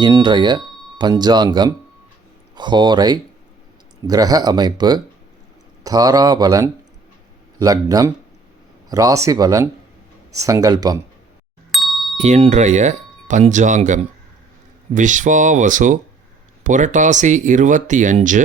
இன்றைய பஞ்சாங்கம், ஹோரை, கிரக அமைப்பு, தாராபலன், லக்னம், ராசிபலன், சங்கல்பம். இன்றைய பஞ்சாங்கம் விஸ்வாவசு, புரட்டாசி 25,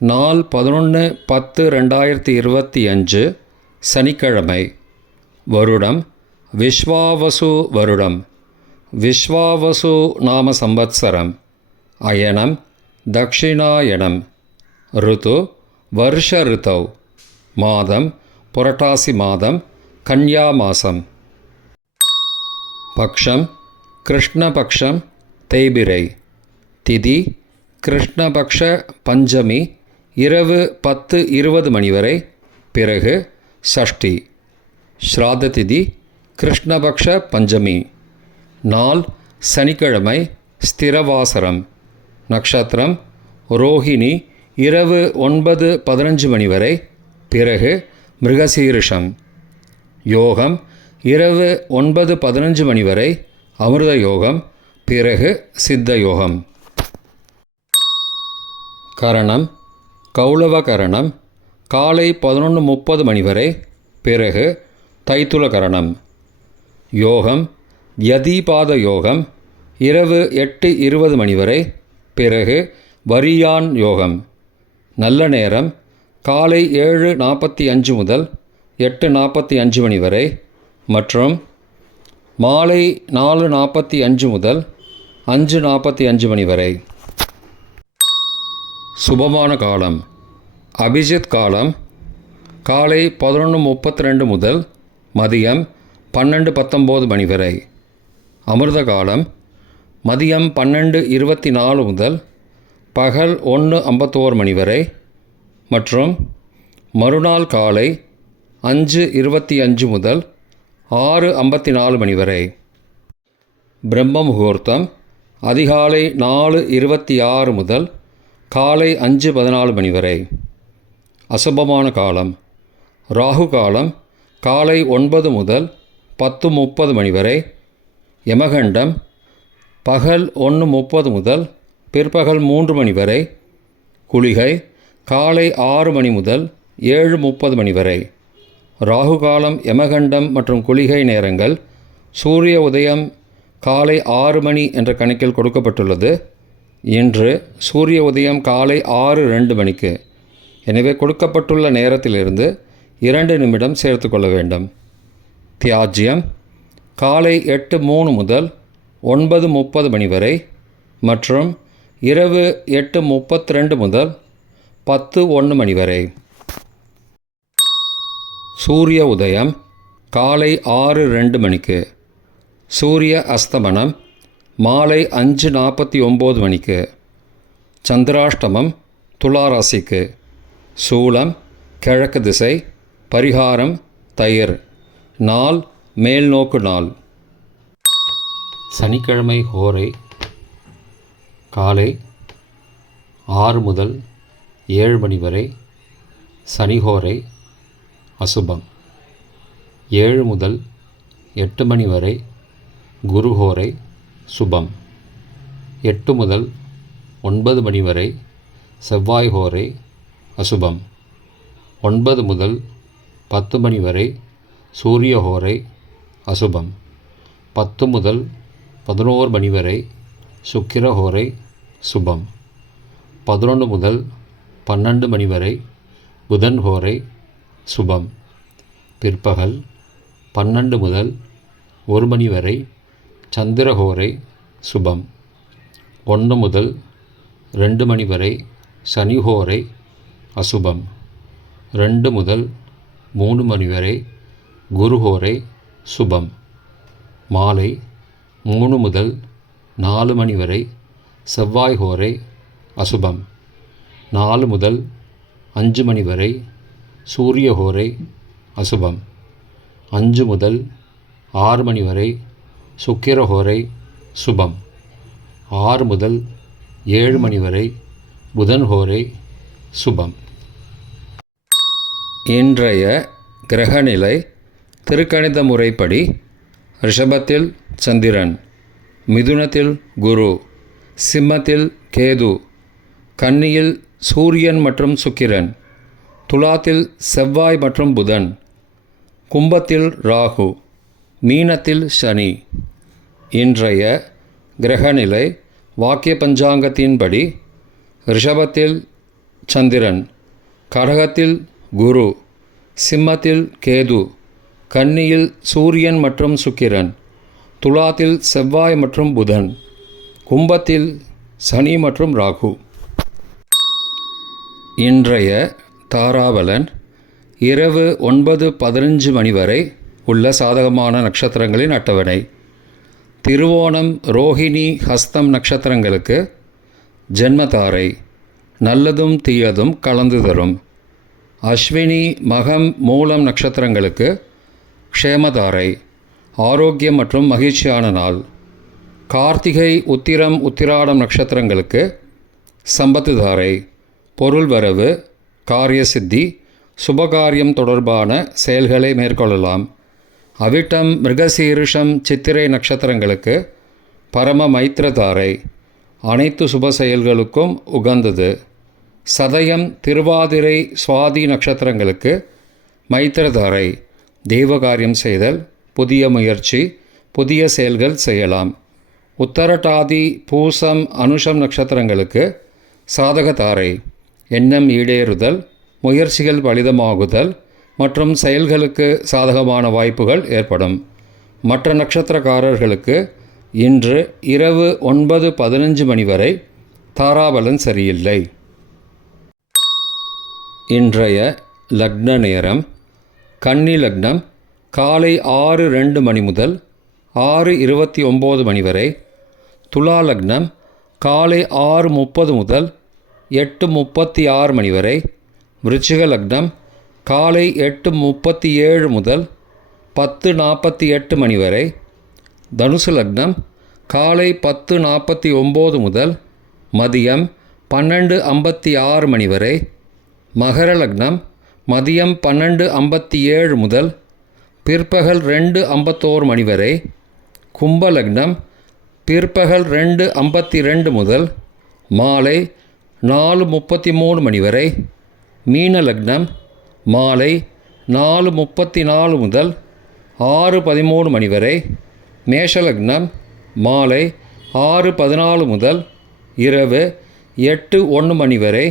நாள் 11-10-2025, சனிக்கிழமை. வருடம் விஸ்வாவசு வருடம். விஸ்வாவசு நாம சம்பத்சரம். அயனம் தக்ஷிணாயனம். ருது வருஷ ருதௌ. மாதம் புரட்டாசி மாதம், கன்யா மாசம். பக்ஷம் கிருஷ்ணபக்ஷம், தேய்பிரை. திதி கிருஷ்ணபக்ஷ பஞ்சமி, இரவு 10:20 மணி வரை, பிறகு சஷ்டி. ஸ்ராத்த திதி கிருஷ்ணபக்ஷ பஞ்சமி. நாள் சனிக்கிழமை, ஸ்திரவாசரம். நக்ஷத்திரம் ரோஹிணி, இரவு 9:15 மணி வரை, பிறகு மிருகசீரிஷம். யோகம் இரவு 9:15 மணி வரை, அமிர்த யோகம், பிறகு சித்த யோகம். கரணம் கௌளவ கரணம், காலை 11:30 மணி வரை, பிறகு தைத்துல கரணம். யோகம் யதிபாத யோகம், இரவு 8:20 மணி வரை, பிறகு வரியான் யோகம். நல்ல நேரம் காலை 7:45 முதல் 8:45 மணி வரை மற்றும் மாலை 4:45 முதல் 5:45 மணி வரை. சுபமான காலம் அபிஜித் காலம், காலை 11:32 முதல் மதியம் 12:19 மணி வரை. அமிர்த காலம் மதியம் 12:24 முதல் பகல் 1:51 மணி வரை மற்றும் மறுநாள் காலை 5:25 முதல் 6:54 மணி வரை. பிரம்ம முகூர்த்தம் அதிகாலை 4:26 முதல் காலை 5:14 மணி வரை. அசுபமான காலம் ராகு காலம் காலை 9 முதல் 10:30 மணி வரை. யமகண்டம் பகல் 1:30 முதல் பிற்பகல் 3 மணி வரை. குளிகை காலை 6 மணி முதல் 7:30 மணி வரை. ராகு காலம், யமகண்டம் மற்றும் குளிகை நேரங்கள் சூரிய உதயம் காலை 6 மணி என்ற கணக்கில் கொடுக்கப்பட்டுள்ளது. இன்று சூரிய உதயம் காலை 6:02 மணிக்கு. எனவே கொடுக்கப்பட்டுள்ள நேரத்திலிருந்து 2 நிமிடம் சேர்த்து கொள்ள வேண்டும். தியாஜ்யம் காலை 8:03 முதல் 9:30 மணி வரை மற்றும் இரவு 8:32 முதல் 10:01 மணி வரை. சூரிய உதயம் காலை 6:02 மணிக்கு. சூரிய அஸ்தமனம் மாலை 5:49 மணிக்கு. சந்திராஷ்டமம் துளாராசிக்கு. சூலம் கிழக்கு திசை. பரிகாரம் தயிர். நாள் மேல்நோக்கு நாள். சனிக்கிழமை ஹோரை காலை 6 முதல் 7 மணி வரை, சனிஹோரை அசுபம். 7 முதல் 8 மணி வரை குருஹோரை சுபம். 8 முதல் 9 மணி வரை செவ்வாய் ஹோரை அசுபம். 9 முதல் 10 மணி வரை சூரிய ஹோரை அசுபம். 10 முதல் 11 மணி வரை சுக்கிர ஹோரை சுபம். 11 முதல் 12 மணி வரை புதன் ஹோரை சுபம். பிற்பகல் 12 முதல் 1 மணி வரை சந்திர ஹோரை சுபம். 1 முதல் 2 மணி வரை சனி ஹோரை அசுபம். 2 முதல் 3 மணி வரை குருஹோரை சுபம். மாலை 3 முதல் 4 மணி வரை செவ்வாய் ஹோரை அசுபம். 4 முதல் 5 மணி வரை சூரிய ஹோரை அசுபம். 5 முதல் 6 மணி வரை சுக்கிர ஹோரை சுபம். 6 முதல் 7 மணி வரை புதன் ஹோரை சுபம். இன்றைய கிரகநிலை திருக்கணித முறைப்படி ரிஷபத்தில் சந்திரன், மிதுனத்தில் குரு, சிம்மத்தில் கேது, கன்னியில் சூரியன் மற்றும் சுக்கிரன், துலாத்தில் செவ்வாய் மற்றும் புதன், கும்பத்தில் ராகு, மீனத்தில் சனி. இன்றைய கிரகநிலை வாக்கிய பஞ்சாங்கத்தின்படி ரிஷபத்தில் சந்திரன், கடகத்தில் குரு, சிம்மத்தில் கேது, கன்னியில் சூரியன் மற்றும் சுக்கிரன், துலாத்தில் செவ்வாய் மற்றும் புதன், கும்பத்தில் சனி மற்றும் ராகு. இன்றைய தாராபலன் இரவு 9:15 மணி வரை உள்ள சாதகமான நட்சத்திரங்களின் அட்டவணை. திருவோணம், ரோஹிணி, ஹஸ்தம் நட்சத்திரங்களுக்கு ஜென்மதாரை, நல்லதும் தீயதும் கலந்து தரும். அஸ்வினி, மகம், மூலம் நட்சத்திரங்களுக்கு க்ஷேமதாரை, ஆரோக்கியம் மற்றும் மகிழ்ச்சியான நாள். கார்த்திகை, உத்திரம், உத்திராடம் நட்சத்திரங்களுக்கு சம்பத்துதாரை, பொருள் வரவு, காரிய சித்தி, சுபகாரியம் தொடர்பான செயல்களை மேற்கொள்ளலாம். அவிட்டம், மிருகசீரிஷம், சித்திரை நட்சத்திரங்களுக்கு பரம மைத்திரதாரை, அனைத்து சுப செயல்களுக்கும் உகந்தது. சதயம், திருவாதிரை, சுவாதி நட்சத்திரங்களுக்கு மைத்திரதாரை, தெய்வகாரியம் செய்தல், புதிய முயற்சி, புதிய செயல்கள் செய்யலாம். உத்தரட்டாதி, பூசம், அனுஷம் நட்சத்திரங்களுக்கு சாதகதாரை, எண்ணம் ஈடேறுதல், முயற்சிகள் பலிதமாகுதல் மற்றும் செயல்களுக்கு சாதகமான வாய்ப்புகள் ஏற்படும். மற்ற நட்சத்திரக்காரர்களுக்கு இன்று இரவு 9:15 மணி வரை தாராபலன் சரியில்லை. இன்றைய லக்ன நேரம் கன்னி லக்னம் காலை 6:02 மணி முதல் 6:29 மணி வரை. துலா லக்னம் காலை 6:30 முதல் 8:36 மணி வரை. விருச்சிக லக்னம் காலை 8:37 முதல் 10:48 மணி வரை. தனுசு லக்னம் காலை 10:49 முதல் மதியம் 12:56 மணி வரை. மகர லக்னம் மதியம் 12:57 முதல் பிற்பகல் 2:51 மணி வரை. கும்ப லக்னம் பிற்பகல் 2:52 முதல் மாலை 4:33 மணி வரை. மீன லக்னம் மாலை 4:34 முதல் 6:13 மணி வரை. மேஷ லக்னம் மாலை 6:14 முதல் இரவு 8:01 மணி வரை.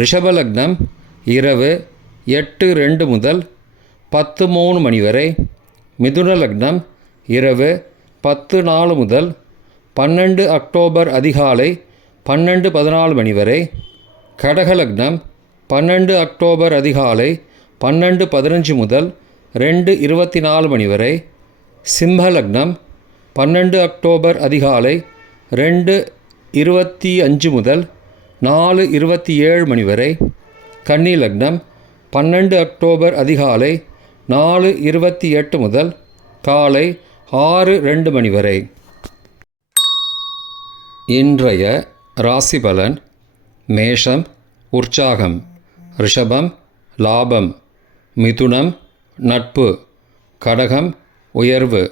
ரிஷப லக்னம் இரவு 8:02 முதல் 10:03 மணி வரை. மிதுன லக்னம் இரவு 10:04 முதல் 12 அக்டோபர் அதிகாலை 12:14 மணி வரை. கடக லக்னம் 12 அக்டோபர் அதிகாலை 12:15 முதல் 2:24 மணி வரை. சிம்ம லக்னம் 12 அக்டோபர் அதிகாலை 2:25 முதல் 4:27 மணி வரை. கன்னி லக்னம் 12 அக்டோபர் அதிகாலை 4:28 முதல் காலை 6:02 மணி வரை. இன்றைய ராசி பலன். மேஷம் உற்சாகம், ரிஷபம் லாபம், மிதுனம் நட்பு, கடகம் உயர்வு,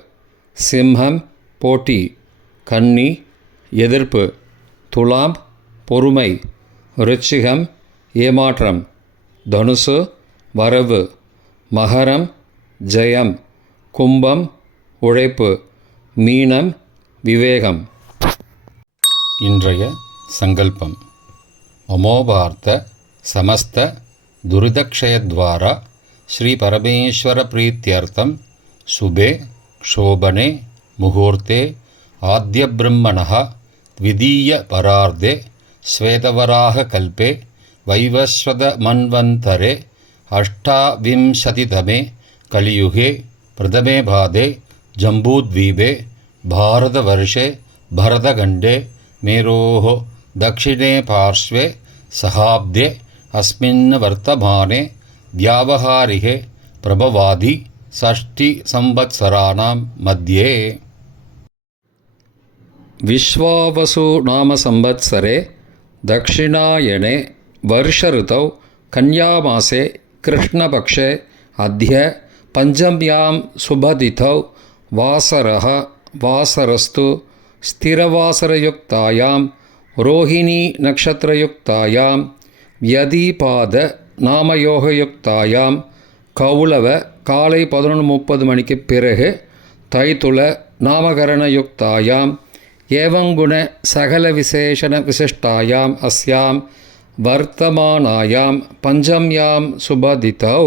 சிம்மம் போட்டி, கன்னி எதிர்ப்பு, துலாம் பொறுமை, விருச்சிகம் ஏமாற்றம், தனுசு வரவு, மகரம் ஜெயம், கும்பம் உழைப்பு, மீனம் விவேகம். இன்றைய சங்கல்பம். மமோபார்த்த சமஸ்த துரிதக்ஷயத்வாரா ஸ்ரீ பரமேஸ்வர பிரீத்யர்த்தம் சுபே க்ஷோபனே முகூர்த்தே ஆத்ய பிரம்மணः த்விதீய பரார்த்தே ஸ்வேதவராக கல்பே வைவஸ்வத மன்வந்தரே அஷ்டாவிம்சதிதமே கலியுகே பிரதமே பாதே ஜம்பூத்வீபே பாரதவர்ஷே பரதகண்டே மேரோः दक्षिणे पार्श्वे सहाब्दे अस्मिन् वर्तमाने व्यावहारिके प्रभवादि षष्टिसंवत्सराणां मध्ये विश्वावसु नाम संवत्सरे दक्षिणायने वर्षऋतौ कन्यामासे कृष्णपक्षे अद्य पञ्चम्यां शुभतिथौ वासरः वासरस्तु ஸ்திரவாசரயுக்தாயாம் ரோஹிணி நக்ஷத்திரயுக்தாயாம் யதிபாத நாமயோகயுக்தாயாம் கௌளவ காலை 11:30 மணிக்கு பிறகு தைத்துல நாமகரணயுக்தாயாம் ஏவங்குண சகல விசேஷண விசிஷ்டாயாம் அஸ்யாம் வர்த்தமானாயாம் பஞ்சம்யாம் சுபதிதௌ